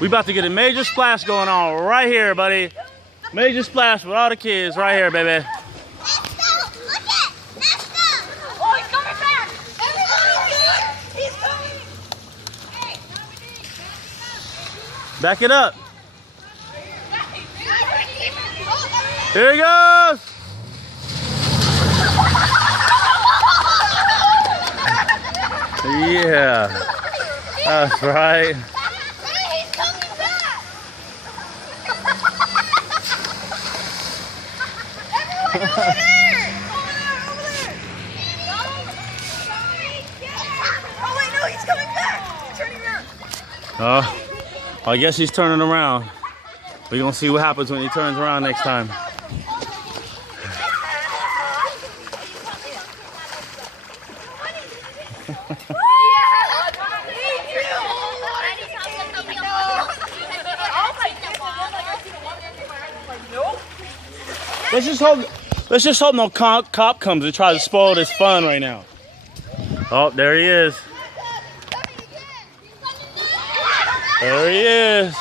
We about to get a major splash going on right here, buddy. Major splash with all the kids right here, baby. Back it up. Here he goes. Yeah, that's right. He's coming back. Everyone over there. Over there. Oh wait, no, he's coming back. He's turning around. Oh, I guess he's turning around. We're gonna see what happens when he turns around next time. Let's just hope no cop comes and tries to spoil this fun right now. Oh, there he is. There he is.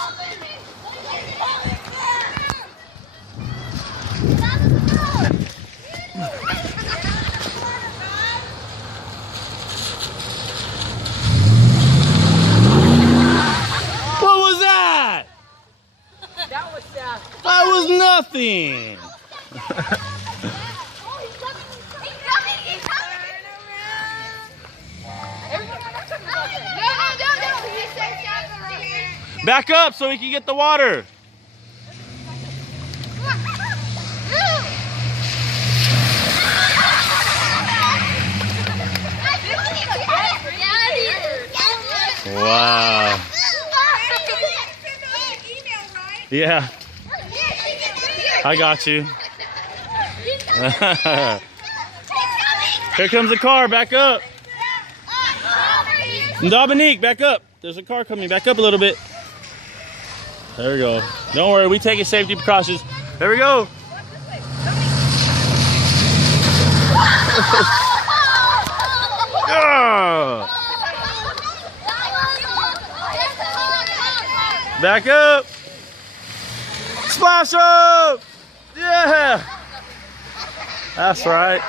What was that? That was nothing. Back up so we can get the water. Wow. Yeah. I got you. Here comes the car. Back up. Dominique, back up. There's a car coming. Back up a little bit. There we go. Don't worry, we taking safety precautions. There we go. Yeah. Back up. Splash up. Yeah. That's right.